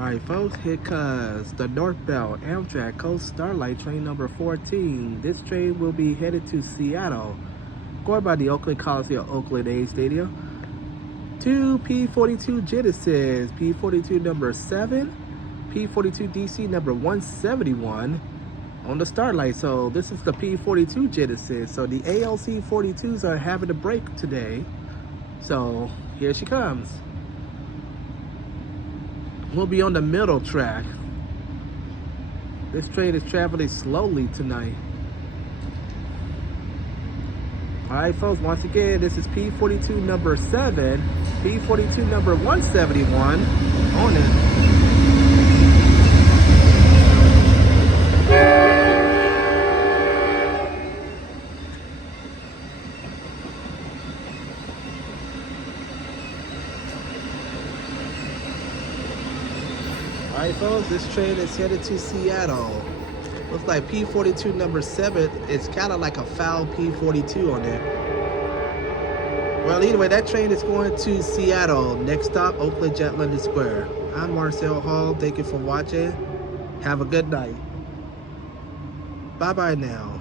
Alright folks, here comes the northbound Amtrak Coast Starlight train number 14. This train will be headed to Seattle, going by the Oakland Coliseum, Oakland A Stadium. Two P42 Genesis, P42 number 7, P42 DC number 171 on the Starlight. So this is the P42 Genesis. So the ALC 42s are having a break today. So here she comes. We'll be on the middle track. This train is traveling slowly tonight. Alright folks, once again, this is P42 number 7, P42 number 171 on it. Alright folks, this train is headed to Seattle. Looks like P42 number 7 is kind of like a foul P42 on there. Well, anyway, that train is going to Seattle. Next stop, Oakland Jet London Square. I'm Marcel Hall. Thank you for watching. Have a good night. Bye-bye now.